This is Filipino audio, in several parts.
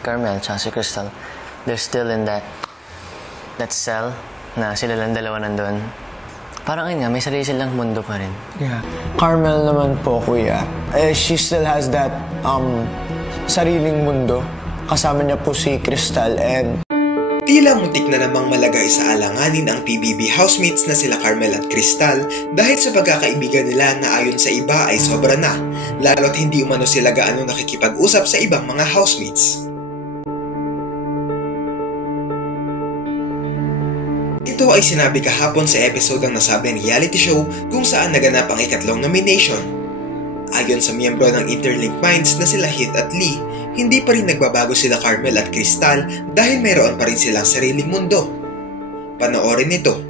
Carmel at si Crystal, they're still in that cell na sila lang dalawa nandun. Parang nga, may sarili silang mundo pa rin. Yeah. Carmel naman po, kuya, she still has that sariling mundo. Kasama niya po si Crystal and... Tila muntik na namang malagay sa alanganin ang PBB housemates na sila Carmel at Crystal dahil sa pagkakaibigan nila na ayon sa iba ay sobra na, lalo't hindi umano sila gaano nakikipag-usap sa ibang mga housemates. Ito ay sinabi kahapon sa episode ng nasabing reality show kung saan naganap ang ikatlong nomination. Ayon sa miyembro ng Interlink Minds na sila Heath at Lee, hindi pa rin nagbabago sila Carmel at Crystal dahil mayroon pa rin silang sariling mundo. Panoorin ito.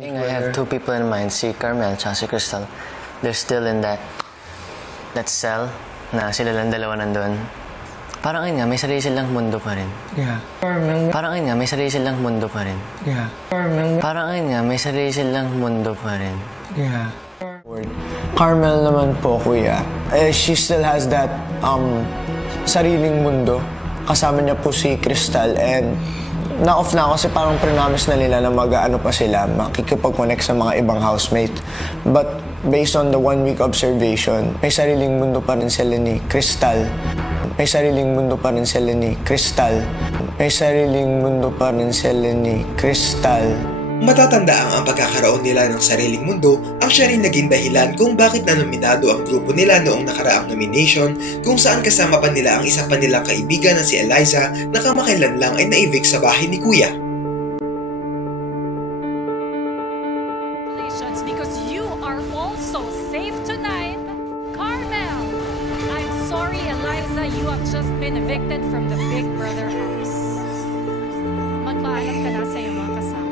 I have two people in mind, si Carmel at si Crystal. They're still in that cell na sila lang dalawa nandun. Parang nga, may sarili silang mundo pa rin. Yeah. Carmel. Parang nga, may sarili silang mundo pa rin. Yeah. Carmel. Parang nga, may sarili silang mundo pa rin. Yeah. Carmel naman po, kuya, she still has that sariling mundo. Kasama niya po si Crystal and na-off na kasi parang promise na nila na mag-ano pa sila, makikipag-connect sa mga ibang housemate. But based on the 1 week observation, may sariling mundo pa rin sila ni Crystal. May sariling mundo pa rin sila ni Crystal. May sariling mundo pa rin sila ni Crystal. Matatandaan ang pagkakaroon nila ng sariling mundo ang siya rin naging dahilan kung bakit nanominado ang grupo nila noong nakaraang nomination kung saan kasama pa nila ang isa pa nilang kaibigan na si Eliza na kamakailan lang ay na-evict sa bahay ni Kuya. Because you are also safe tonight, Carmel. I'm sorry, Eliza, you have just been evicted from the Big Brother house. Magpaalam ka na sa iyong mga kasama.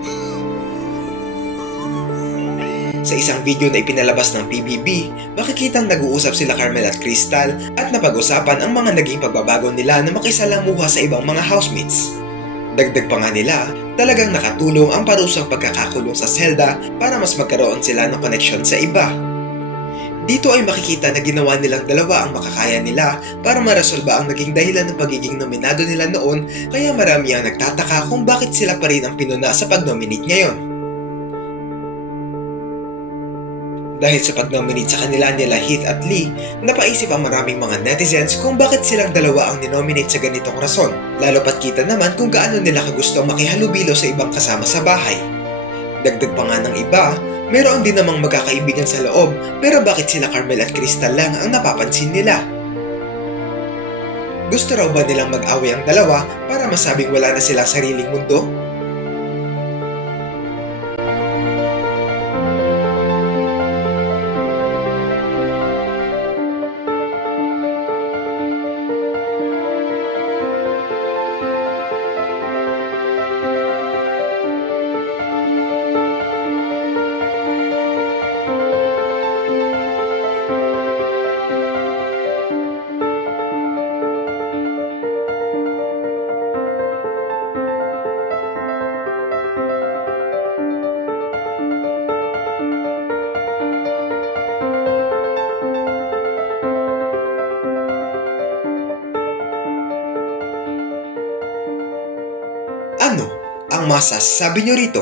Sa isang video na ipinalabas ng PBB, makikitang nag-uusap sila Carmel at Crystal at napag-usapan ang mga naging pagbabago nila na makisalamuha sa ibang mga housemates. Dagdag pa nga nila, talagang nakatulong ang parusang pagkakakulong sa selda para mas magkaroon sila ng koneksyon sa iba. Dito ay makikita na ginawa nilang dalawa ang makakaya nila para maresolba ang naging dahilan ng pagiging nominado nila noon, kaya marami ang nagtataka kung bakit sila pa rin ang pinuna sa pag-nominate ngayon. Dahil sa pag-nominate sa kanila nila Heath at Lee, napaisip ang maraming mga netizens kung bakit silang dalawa ang ninominate sa ganitong rason, lalo pat kita naman kung gaano nila kagusto makihalubilo sa ibang kasama sa bahay. Dagdag pa nga ng iba, meron din namang magkakaibigan sa loob, pero bakit sila Carmel at Crystal lang ang napapansin nila? Gusto raw ba nilang mag-away ang dalawa para masabing wala na silang sariling mundo? Ano ang masasabi nyo rito?